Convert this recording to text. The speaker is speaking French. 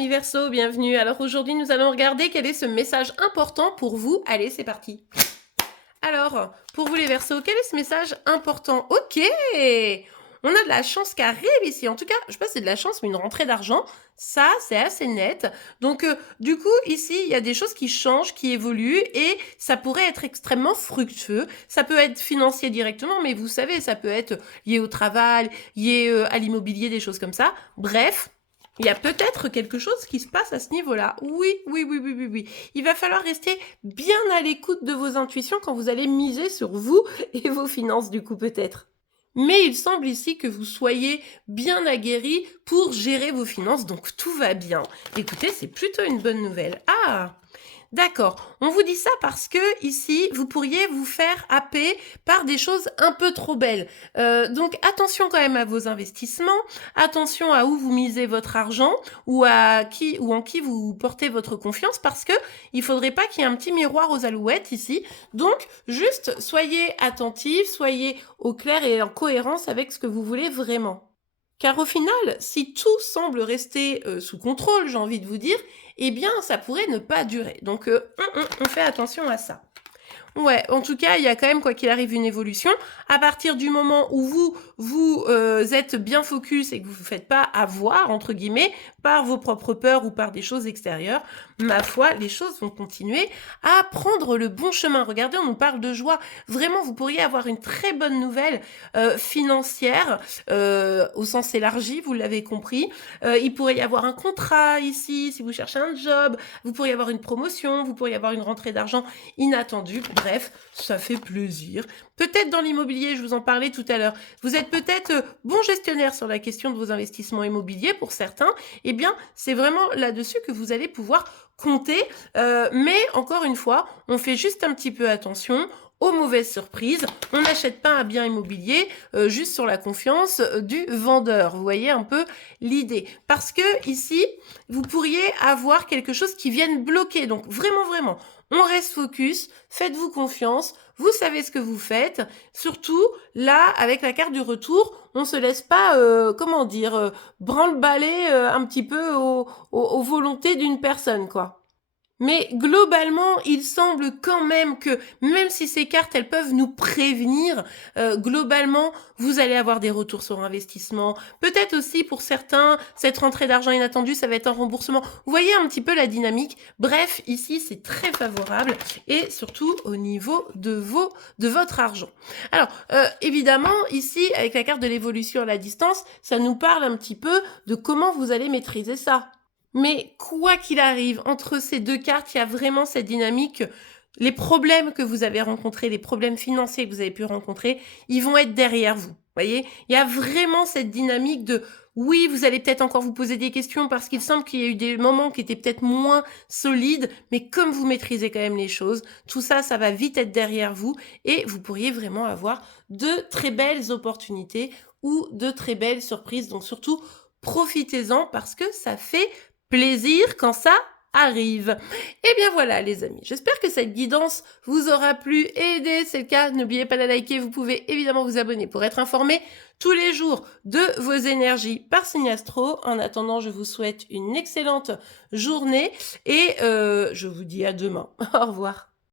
amis Verseau, bienvenue. Alors aujourd'hui, nous allons regarder quel est ce message important pour vous. Allez, c'est parti. Alors, pour vous les Verseaux, quel est ce message important? Ok, on a de la chance qui arrive ici. En tout cas, je sais pas si c'est de la chance, mais une rentrée d'argent, ça, c'est assez net. Donc, du coup, ici, il y a des choses qui changent, qui évoluent, et ça pourrait être extrêmement fructueux. Ça peut être financier directement, mais vous savez, ça peut être lié au travail, lié à l'immobilier, des choses comme ça. Bref, il y a peut-être quelque chose qui se passe à ce niveau-là. Oui, oui, oui, oui, oui, oui. Il va falloir rester bien à l'écoute de vos intuitions quand vous allez miser sur vous et vos finances, du coup, peut-être. Mais il semble ici que vous soyez bien aguerri pour gérer vos finances, donc tout va bien. Écoutez, c'est plutôt une bonne nouvelle. Ah! D'accord. On vous dit ça parce que ici, vous pourriez vous faire happer par des choses un peu trop belles. Donc attention quand même à vos investissements, attention à où vous misez votre argent ou à qui ou en qui vous portez votre confiance parce que il faudrait pas qu'il y ait un petit miroir aux alouettes ici. Donc juste soyez attentifs, soyez au clair et en cohérence avec ce que vous voulez vraiment. Car au final, si tout semble rester sous contrôle, j'ai envie de vous dire, eh bien, ça pourrait ne pas durer. Donc, on fait attention à ça. Ouais, en tout cas, il y a quand même, quoi qu'il arrive, une évolution. À partir du moment où vous êtes bien focus et que vous ne vous faites pas avoir, entre guillemets, par vos propres peurs ou par des choses extérieures, ma foi, les choses vont continuer à prendre le bon chemin. Regardez, on nous parle de joie. Vraiment, vous pourriez avoir une très bonne nouvelle financière, au sens élargi, vous l'avez compris. Il pourrait y avoir un contrat ici, si vous cherchez un job. Vous pourriez avoir une promotion, vous pourriez avoir une rentrée d'argent inattendue. Bref, ça fait plaisir. Peut-être dans l'immobilier, je vous en parlais tout à l'heure. Vous êtes peut-être bon gestionnaire sur la question de vos investissements immobiliers pour certains. Eh bien, c'est vraiment là-dessus que vous allez pouvoir compter. Mais encore une fois, on fait juste un petit peu attention aux mauvaises surprises. On n'achète pas un bien immobilier juste sur la confiance du vendeur. Vous voyez un peu l'idée. Parce que ici, vous pourriez avoir quelque chose qui vienne bloquer. Donc vraiment, vraiment, on reste focus, faites-vous confiance, vous savez ce que vous faites. Surtout, là, avec la carte du retour, on se laisse pas, branle-baller un petit peu aux volontés d'une personne, quoi. Mais globalement, il semble quand même que, même si ces cartes, elles peuvent nous prévenir, globalement, vous allez avoir des retours sur investissement. Peut-être aussi pour certains, cette rentrée d'argent inattendue, ça va être un remboursement. Vous voyez un petit peu la dynamique. Bref, ici, c'est très favorable et surtout au niveau de votre argent. Alors, évidemment, ici, avec la carte de l'évolution à la distance, ça nous parle un petit peu de comment vous allez maîtriser ça. Mais quoi qu'il arrive, entre ces deux cartes, il y a vraiment cette dynamique. Les problèmes que vous avez rencontrés, les problèmes financiers que vous avez pu rencontrer, ils vont être derrière vous. Voyez, il y a vraiment cette dynamique de oui, vous allez peut-être encore vous poser des questions parce qu'il semble qu'il y a eu des moments qui étaient peut-être moins solides, mais comme vous maîtrisez quand même les choses, tout ça, ça va vite être derrière vous et vous pourriez vraiment avoir de très belles opportunités ou de très belles surprises. Donc surtout, profitez-en parce que ça fait plaisir quand ça arrive. Et bien voilà les amis, j'espère que cette guidance vous aura plu et aidé. C'est le cas, n'oubliez pas de la liker, vous pouvez évidemment vous abonner pour être informé tous les jours de vos énergies par signe astro. En attendant, je vous souhaite une excellente journée et je vous dis à demain. Au revoir.